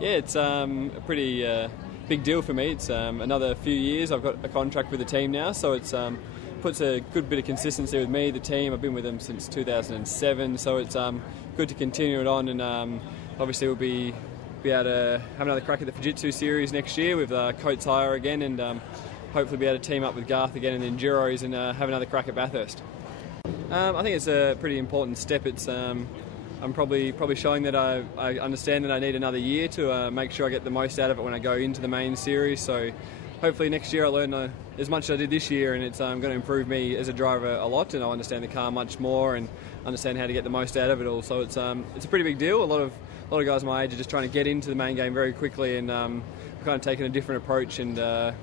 Yeah, it's a pretty big deal for me. It's another few years. I've got a contract with the team now, so it's puts a good bit of consistency with me, the team. I've been with them since 2007, so it's good to continue it on, and obviously we'll be able to have another crack at the Fujitsu series next year with Coates Hire again, and hopefully be able to team up with Garth again in the enduros and have another crack at Bathurst. I think it's a pretty important step. It's I'm probably showing that I understand that I need another year to make sure I get the most out of it when I go into the main series. So hopefully next year I learn as much as I did this year, and it's going to improve me as a driver a lot, and I'll understand the car much more and understand how to get the most out of it all. So it's a pretty big deal. A lot of guys my age are just trying to get into the main game very quickly, and kind of taking a different approach and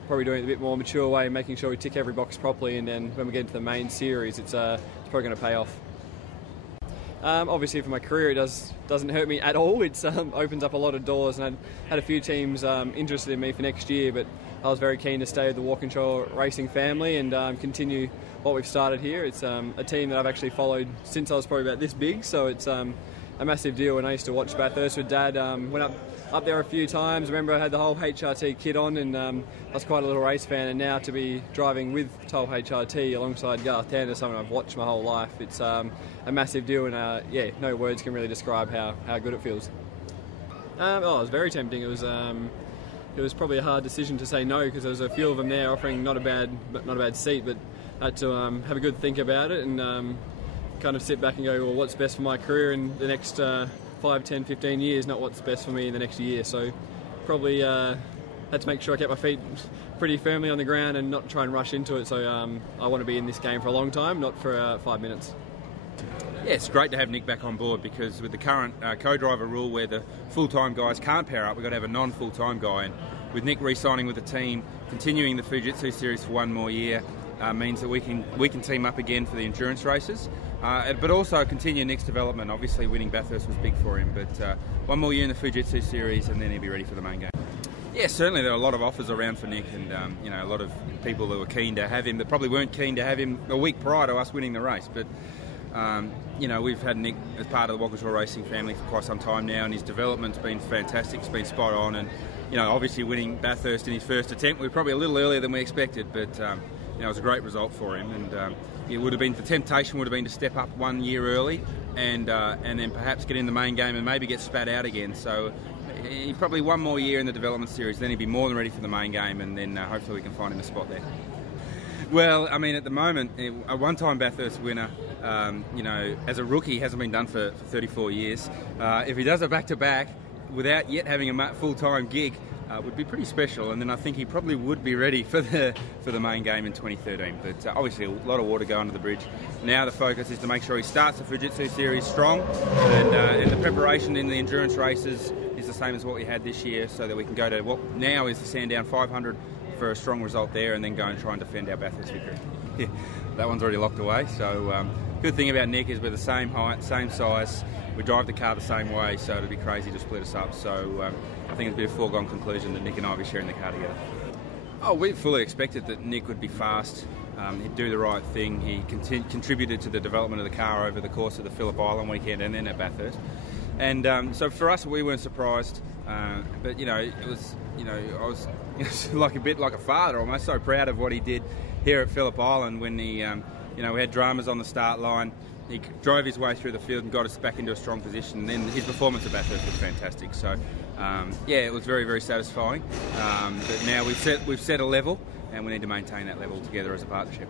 probably doing it a bit more mature way, making sure we tick every box properly, and then when we get into the main series, it's probably going to pay off. Obviously for my career it doesn't hurt me at all. It opens up a lot of doors, and I had a few teams interested in me for next year, but I was very keen to stay with the Walkinshaw Racing family and continue what we've started here. It's a team that I've actually followed since I was probably about this big, so it's a massive deal. And I used to watch Bathurst with Dad, went up there a few times. I remember I had the whole HRT kit on, and I was quite a little race fan, and now to be driving with Toll HRT alongside Garth Tander, someone I've watched my whole life, it's a massive deal, and yeah, no words can really describe how good it feels. It was very tempting. It was probably a hard decision to say no, because there was a few of them there offering not a bad seat, but I had to have a good think about it and kind of sit back and go, well, what's best for my career in the next 5, 10, 15 years, not what's best for me in the next year. So probably had to make sure I kept my feet pretty firmly on the ground and not try and rush into it. So I want to be in this game for a long time, not for 5 minutes. Yeah, it's great to have Nick back on board, because with the current co-driver rule where the full-time guys can't pair up, we've got to have a non-full-time guy. And with Nick re-signing with the team, continuing the Fujitsu series for one more year, means that we can team up again for the endurance races, but also continue Nick's development. Obviously winning Bathurst was big for him, but one more year in the Fujitsu series and then he'll be ready for the main game. Yeah, certainly there are a lot of offers around for Nick, and a lot of people that were keen to have him that probably weren't keen to have him a week prior to us winning the race. But we've had Nick as part of the Walkinshaw Racing family for quite some time now, and his development's been fantastic. It's been spot on, and obviously winning Bathurst in his first attempt, we were probably a little earlier than we expected, but it was a great result for him, and it would have been, the temptation would have been to step up 1 year early and then perhaps get in the main game and maybe get spat out again. So he probably one more year in the development series, then he'd be more than ready for the main game, and then hopefully we can find him a spot there. Well, I mean, at the moment, a one-time Bathurst winner, as a rookie, hasn't been done for 34 years. If he does it back-to-back without yet having a full-time gig, would be pretty special, and then I think he probably would be ready for the main game in 2013. But obviously a lot of water going under the bridge. Now the focus is to make sure he starts the Fujitsu series strong, and the preparation in the endurance races is the same as what we had this year, so that we can go to what now is the Sandown 500 for a strong result there, and then go and try and defend our Bathurst victory. Yeah, that one's already locked away. So good thing about Nick is we're the same height, same size. We drive the car the same way, so it'd be crazy to split us up. So I think it's a bit of a foregone conclusion that Nick and I will be sharing the car together. Oh, we fully expected that Nick would be fast. He'd do the right thing. He contributed to the development of the car over the course of the Phillip Island weekend and then at Bathurst. And so for us, we weren't surprised. But it was, I was like a bit like a father, almost so proud of what he did here at Phillip Island when he, we had dramas on the start line. He drove his way through the field and got us back into a strong position, and then his performance at Bathurst was fantastic. So, it was very, very satisfying. But now we've set a level, and we need to maintain that level together as a partnership.